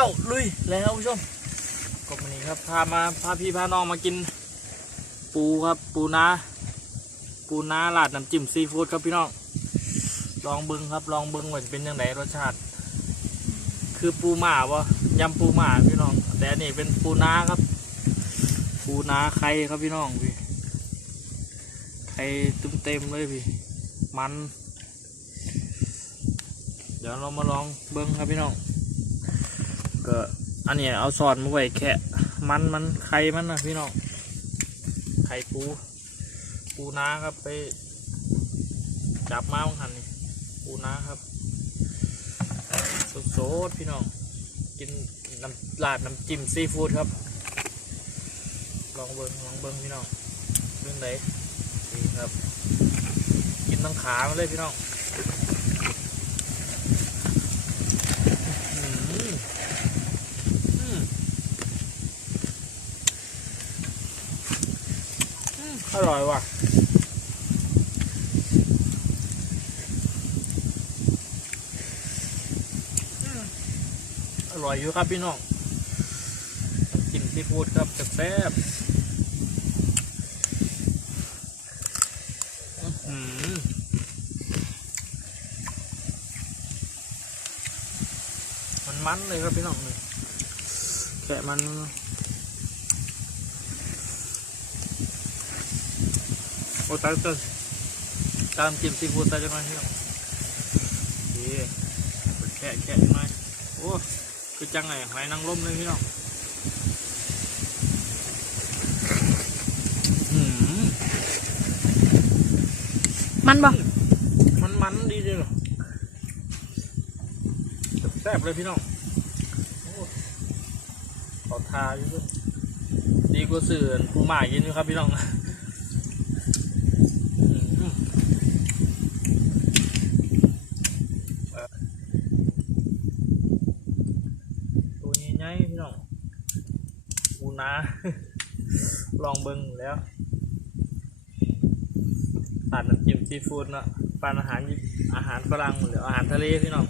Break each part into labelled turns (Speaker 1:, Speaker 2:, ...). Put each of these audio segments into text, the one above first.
Speaker 1: าวลุยแล้วผู้ชมก็วันนี้ครับพามาพาพี่พาน้องมากิน ปูครับปูนาปูนาลาดน้ำจิ้มซีฟู้ดครับพี่น้องลองเบิ้งครับลองเบิ้งว่าจะเป็นยังไงรสชาติ คือปูหม่าวะยำปูหม่าพี่น้อง แต่อันนี้เป็นปูนาครับ ปูนาไข่ครับพี่น้องพี่ไข่เต็มเต็มๆเลยพี่มัน เดี๋ยวเรามาลองเบิ้งครับพี่น้อง ก็อันนี้เอาซอนมาไว้แค่มันมันไข่มันนะพี่น้องไข่ปู ปูนาครับไป จับมาบางหันนี่ปูนาครับสดๆพี่น้องกินน้ำลาดน้ำจิ้มซีฟู้ดครับ ลองเบิ้งลองเบิ้งพี่น้องเรื่องไหนดีครับ กินทั้งขามาเลยพี่น้อง อืมอืม อร่อยว่ะอร่อยอยู่ครับพี่น้องกินซีฟู้ดครับแซ่บมันมันเลยครับพี่น้องนี่แกะมัน โอ้ตายตายตามจิ้มซีฟู้ดตายจังเลยพี่น้องดีแกะแกะจังเลยโอ้คือจังไงหอยนางรมเลยพี่น้องอืม
Speaker 2: มันบ่
Speaker 1: มันมันดีเลยเหรอแซ่บเลยพี่น้องโอ้ขอทาอยู่ด้วยดีกว่าสื่อปูหมากินอยู่ครับพี่น้องอืมเอ่อตัวนี้ใหญ่ พี่น้องปูนาลองเบิ้งแล้วทานน้ำจิ้มซีฟู้ดเนาะปานอาหารอาหารฝรั่งหรืออาหารทะเลพี่น้อง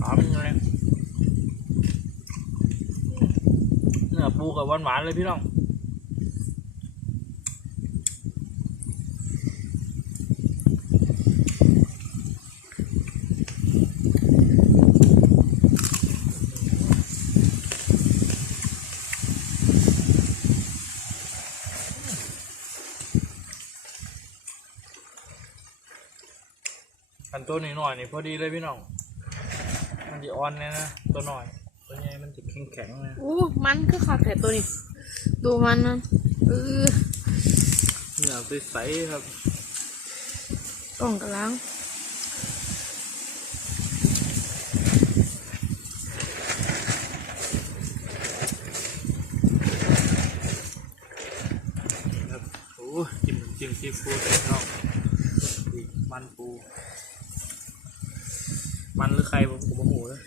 Speaker 1: หอมยังไงเนื้อปูกับหวานๆเลยพี่น้อง อันตัวนี้หน่อยนี่พอดีเลยพี่น้อง มันจะอ่อนเลยนะ ตัวหน่อย ตัวใหญ่มันจะแข็งแข็งๆนะ
Speaker 2: อู้มันคือคักแต่ตัวนี้ ดูมันนะเออ
Speaker 1: เนื้อใสๆครับ
Speaker 2: กล่องกระลัง
Speaker 1: นี่ครับโอ้จิ้มน้ำจิ้มซีฟู้ดพี่น้องอีกมันปู มันหรือใครผมผมโมโหเลย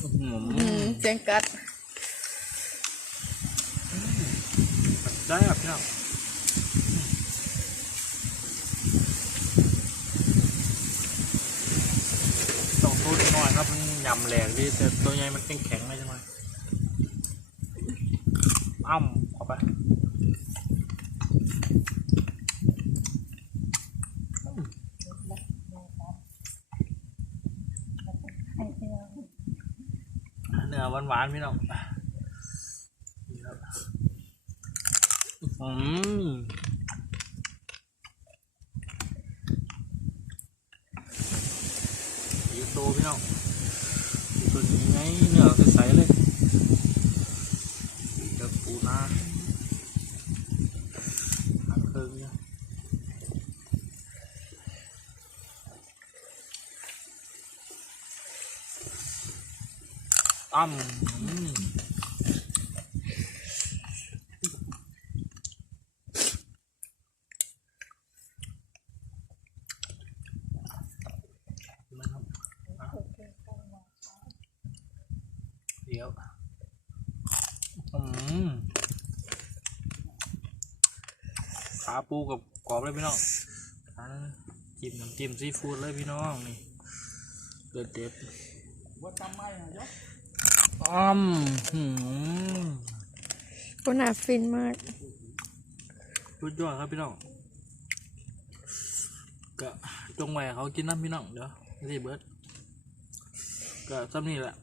Speaker 1: อื้อหื
Speaker 2: อืม
Speaker 1: อ
Speaker 2: เสียงกัด
Speaker 1: ได้ครับพี่น้องต้องพูดหน่อยครับมันยำแหลกดีแต่ตัวใหญ่มันแข็งแข็งๆเลยใช่ไหมอ้ำเข้าไป เนื้อหวานๆพี่น้องอืมยูโตพี่น้องตัวนี้ไงเนื้อใสๆเลยนี่ครับปูนาหันเครื่องเนี่ย อ้ำอืมนะครับอะเดี๋ยวอืมขาปูกับกรอบเลยพี่น้องจิ้มน้ำจิ้มซีฟู้ดเลยพี่น้องนี่เด็ดเด็ดอ้ อมหืม
Speaker 2: ก็น่าฟินมาก
Speaker 1: สุดยอดครับพี่น้องก็จงไว้ให้เขากินน้ำพี่น้องเดี๋ยวรีเบิร์ดก็ซ้ำนี่แหละ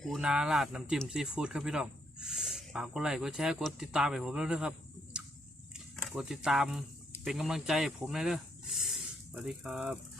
Speaker 1: ปูนาราดน้ำจิ้มซีฟู้ดครับพี่น้องฝากกดไลค์กดแชร์กดติดตามให้ผมด้วยนะครับ กดติดตามเป็นกำลังใจให้ผมเลยเด้อสวัสดีครับ